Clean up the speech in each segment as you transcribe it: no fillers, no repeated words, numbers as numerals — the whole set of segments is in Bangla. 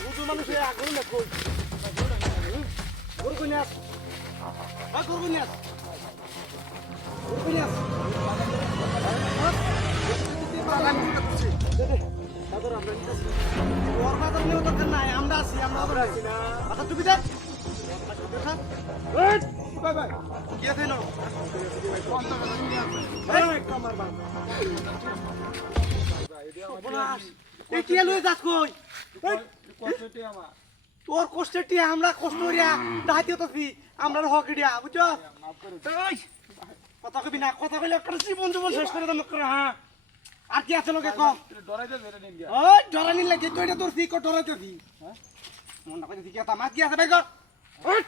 হুজুর মানুষে আগুন না কই গরু কই নাস গরু কই নাস গরু কই নাস আমরা আছি না আচ্ছা তুমি দেখ কি আছে না তোর কষ্টের টিয়া আমরা কষ্ট করিয়া দাহাতি হতাছি আমরা হকিডিয়া বুঝছো কথা কবি না কথা কইলে একটা জীবন জীবন শেষ করে দাম করে হ্যাঁ আর কি আছে লোকে কম ওই ডরা নিলে কি তুই এটা তোর কি কর ডরাইতে দি হ্যাঁ মন না কইতে কি কথা মা কি আছে ভাই কর ওই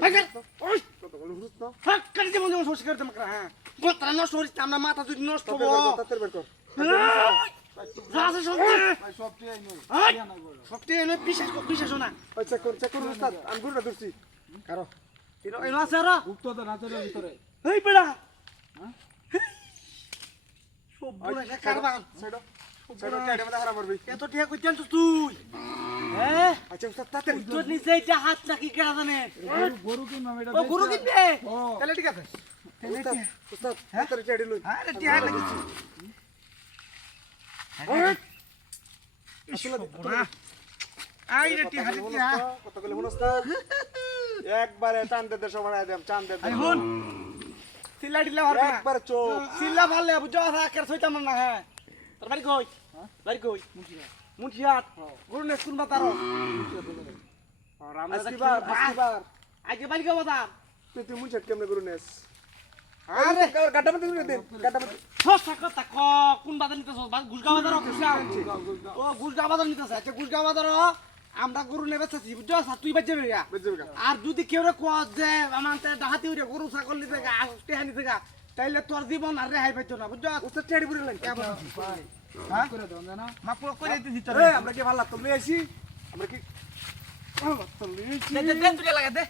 ভাই কর ওই কত বল হুস তো হ্যাঁ কাল জীবন জীবন শেষ করে দাম করে হ্যাঁ কথা নষ্ট হইছে আমরা মাথা যদি নষ্ট হবো তাতে বের কর রাজা শুনতে ভাই সবটি আই নই সবটি আই নই বিশ্বাস না ওই চেক কর উস্তাদ আমি গুরুটা ধরছি কারো এনো আছে আর উক্ত তো নাচের ভিতরে এই বেড়া হ্যাঁ সব বড় একটা কারবার সেটা কেটে মধ্যে হারা মারবি এত টিয়া কই জানছ তুই হ্যাঁ আচ্ছা উস্তাদ তাতে তোর নিচে এটা হাত নাকি কেডা জানে গরু কি নাম এটা ও গরু কিনবে তাহলে ঠিক আছে উস্তাদ হ্যাঁ তোর টিয়া লই হ্যাঁ রে টিয়া লাগিছি আসলে বড়া আই রে টিয়া টিয়া কত কইলে মন উস্তাদ একবারে টান দে সব বানায় দেম চান দে এখন সিলা দিলা আর একবার চোখ সিলা ভালে বুঝা রাখের সইতাম না হ্যাঁ তোর বাড়ি কই বাড়ি কই মুঠিয়াত গুরু নে কোন বাতার আর আমরা বাস্তিবার আগে বাড়ি কই বাতার তুই মুঠিয়াত কেমনে গুরু নেস আরে গাড্ডা মধ্যে গুরু দে গাড্ডা মধ্যে ফসা কথা ক কোন বাজার নিতেছ গুজগা বাজার ও গুজগা বাজার নিতেছ আচ্ছা গুজগা বাজার আমরা গরু নেবে চাচ্ছি বুঝছো তুই বাজে রইয়া আর যদি কেউ কয় যে আমার ডাহাতি উড়ে গরু ছাগল নিতে গা আসতে হানি থেকে তাইলে তোর জীবন আর রেহাই পাইতো না বুঝছো উত্তর টেড়ি পুরে লাগে হ্যাঁ করে দাও না মাপ করে দিতে দিতে রে আমরা কি ভালো লাগতো লই আইছি আমরা কি দে তুই লাগা দে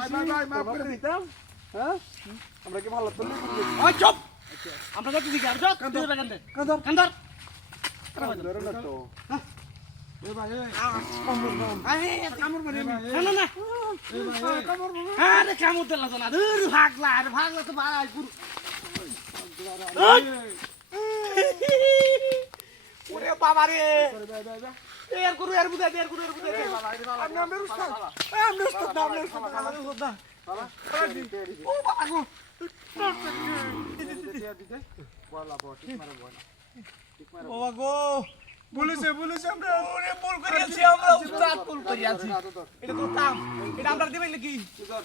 ভাই মাপ করে দিতাম হ্যাঁ আমরা কি ভালো লাগতো ওই চুপ আমরা যাচ্ছি কি আর যাও কান্দর কান্দর কান্দর না তো এ ভাই কামড় মারে না না এ ভাই কামড় মারে আরে কামড় দেলা না দূর ভাগলা তো ভাই পুরো ওরে বাবা রে এর গুরু এর বুদা আমি আমরা উস্তাদ বাবা ও বাবা গো বাবা গো বলেছে আমরা ওরে ভুল করিয়াছি আমরা উস্তাদ ভুল করিয়াছি এটা তো তাম এটা আমরা দিবেন নাকি ধর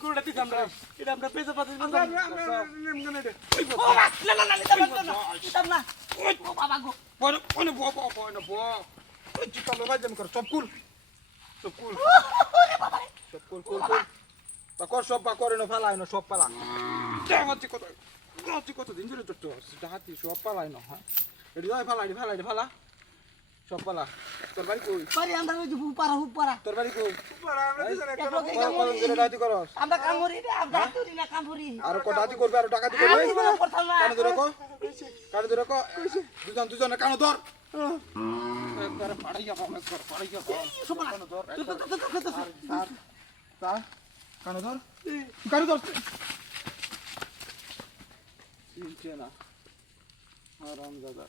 গুড়টা দিছ আমরা এটা আমরা পেজা পাতে আমরা নেমগনে দে ও না দিতাম না ও বাবা গো ওনে বো ওই চিতা লগাই দেম কর সব কুল ওরে বাবা রে সব কুল কর সব বা করে না ফালাই না সব পালা হচ্ছে কত দিন ধরে তো হাতি সব পালাই না হ্যাঁ এটি যাই ফালা সব পালা তোর বাড়ি কই বাড়ি আমরা ওই হুপারা তোর বাড়ি কই হুপারা আমরা দিছনে কাম ডাকাতি করস আমরা কাম করি রে আমরা তুই না কাম করি আর কত ডাকাতি করবে আর ডাকাতি করবে কানে ধরে কো দুজন কানে ধর একবার পাড়াইয়া কানে ধর কানে ধর চিনছে না আরাম দাদা